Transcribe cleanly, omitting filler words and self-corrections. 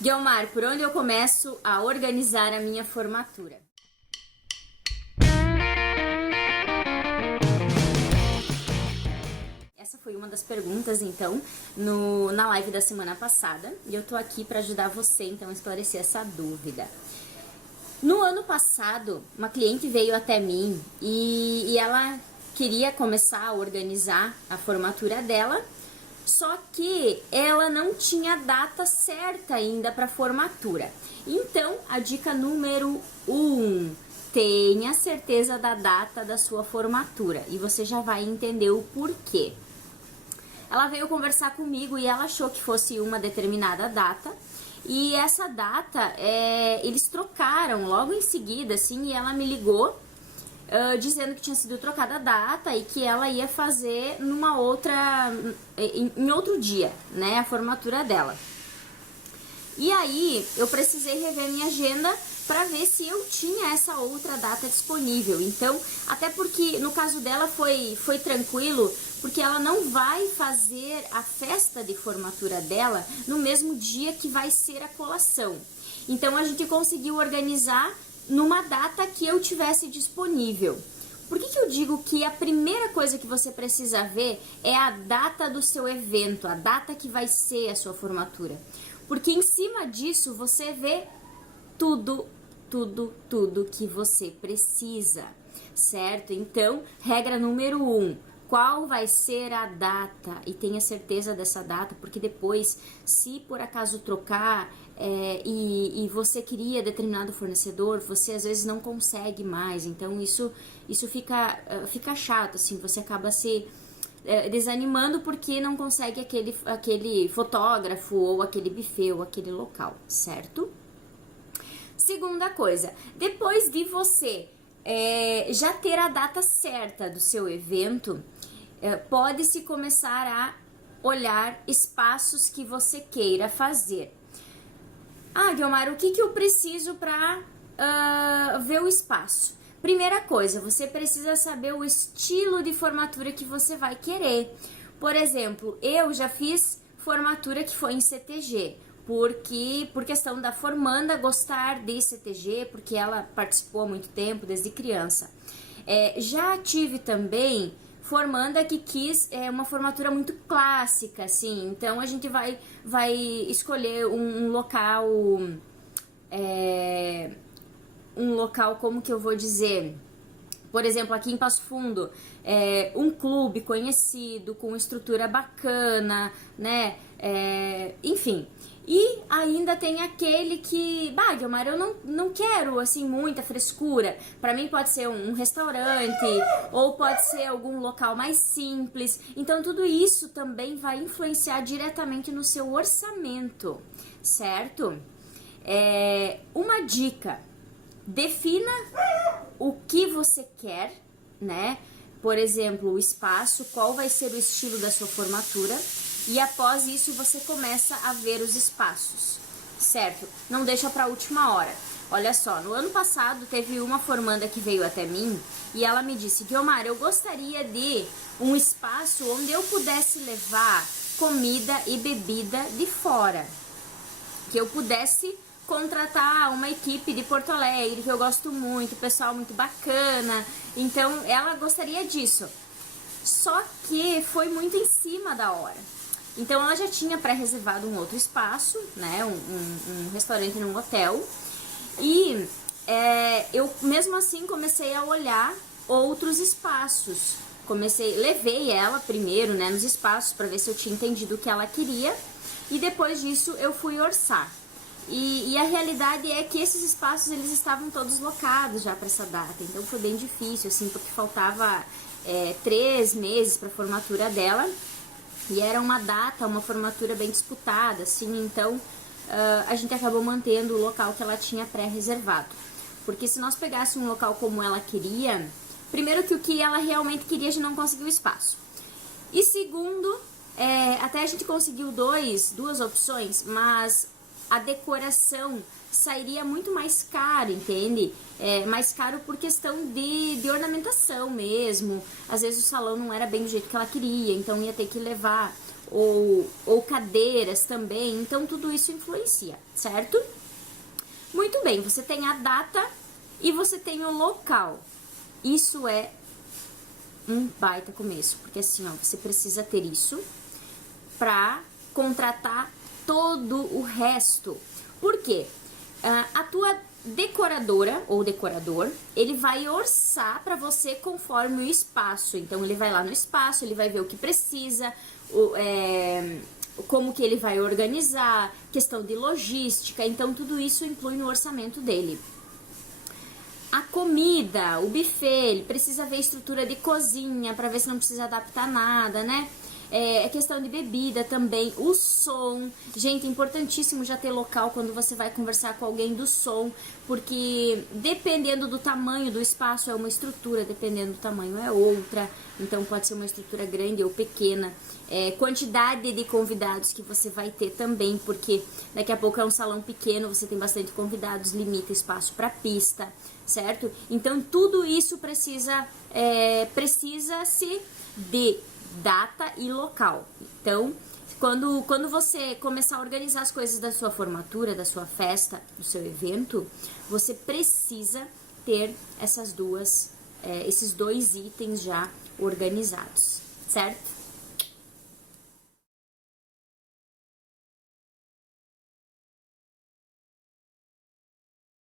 Guiomar, por onde eu começo a organizar a minha formatura? Essa foi uma das perguntas, então, na live da semana passada, e eu tô aqui para ajudar você, então, a esclarecer essa dúvida. No ano passado, uma cliente veio até mim e ela queria começar a organizar a formatura dela, só que ela não tinha data certa ainda para formatura. Então, a dica número 1, tenha certeza da data da sua formatura e você já vai entender o porquê. Ela veio conversar comigo e ela achou que fosse uma determinada data. E essa data, eles trocaram logo em seguida, assim, e ela me ligou dizendo que tinha sido trocada a data e que ela ia fazer em outro dia, né, a formatura dela. E aí, eu precisei rever minha agenda para ver se eu tinha essa outra data disponível. Então, até porque no caso dela foi tranquilo, porque ela não vai fazer a festa de formatura dela no mesmo dia que vai ser a colação. Então, a gente conseguiu organizar numa data que eu tivesse disponível. Por que eu digo que a primeira coisa que você precisa ver é a data do seu evento, a data que vai ser a sua formatura? Porque em cima disso você vê tudo que você precisa, certo? Então, regra número 1, qual vai ser a data? E tenha certeza dessa data, porque depois, se por acaso trocar e você queria determinado fornecedor, você às vezes não consegue mais. Então, isso fica chato, assim, você acaba se desanimando porque não consegue aquele fotógrafo ou aquele buffet ou aquele local, certo? Segunda coisa, depois de você já ter a data certa do seu evento, pode-se começar a olhar espaços que você queira fazer. Ah, Guiomar, o que eu preciso para ver o espaço? Primeira coisa, você precisa saber o estilo de formatura que você vai querer. Por exemplo, eu já fiz formatura que foi em CTG, por questão da formanda gostar de CTG, porque ela participou há muito tempo, desde criança. Já tive também formanda que quis uma formatura muito clássica, assim, então a gente vai escolher um local... um local, como que eu vou dizer, por exemplo, aqui em Passo Fundo, um clube conhecido, com estrutura bacana, né, enfim. E ainda tem aquele que, Guiomar, eu não quero, assim, muita frescura. Para mim pode ser um restaurante, ou pode ser algum local mais simples. Então tudo isso também vai influenciar diretamente no seu orçamento, certo? Uma dica: defina o que você quer, né? Por exemplo, o espaço, qual vai ser o estilo da sua formatura, e após isso você começa a ver os espaços, certo? Não deixa para a última hora. Olha só, no ano passado teve uma formanda que veio até mim e ela me disse: Guiomar, eu gostaria de um espaço onde eu pudesse levar comida e bebida de fora, que eu pudesse contratar uma equipe de Porto Alegre, que eu gosto muito, pessoal muito bacana. Então ela gostaria disso, só que foi muito em cima da hora. Então ela já tinha pré-reservado um outro espaço, né, um restaurante num hotel, e eu mesmo assim comecei a olhar outros espaços. Levei ela primeiro, né, nos espaços para ver se eu tinha entendido o que ela queria, e depois disso eu fui orçar. E a realidade é que esses espaços, eles estavam todos locados já para essa data, então foi bem difícil, assim, porque faltava 3 meses para a formatura dela, e era uma formatura bem disputada, assim, então a gente acabou mantendo o local que ela tinha pré-reservado. Porque se nós pegássemos um local como ela queria, primeiro que o que ela realmente queria, a gente não conseguiu espaço. E segundo, até a gente conseguiu duas opções, mas a decoração sairia muito mais caro, entende? Mais caro por questão de ornamentação mesmo. Às vezes o salão não era bem do jeito que ela queria, então ia ter que levar ou cadeiras também, então tudo isso influencia, certo? Muito bem, você tem a data e você tem o local. Isso é um baita começo, porque assim, ó, você precisa ter isso para contratar todo o resto. Por quê? A tua decoradora ou decorador, ele vai orçar para você conforme o espaço. Então, ele vai lá no espaço, ele vai ver o que precisa, como que ele vai organizar, questão de logística. Então, tudo isso inclui no orçamento dele. A comida, o buffet, ele precisa ver a estrutura de cozinha para ver se não precisa adaptar nada, né? É questão de bebida também, o som. Gente, importantíssimo já ter local quando você vai conversar com alguém do som, porque dependendo do tamanho do espaço é uma estrutura, dependendo do tamanho é outra, então pode ser uma estrutura grande ou pequena. Quantidade de convidados que você vai ter também, porque daqui a pouco é um salão pequeno, você tem bastante convidados, limita espaço para pista, certo? Então tudo isso precisa-se de data e local. Então, quando você começar a organizar as coisas da sua formatura, da sua festa, do seu evento, você precisa ter esses dois itens já organizados, certo?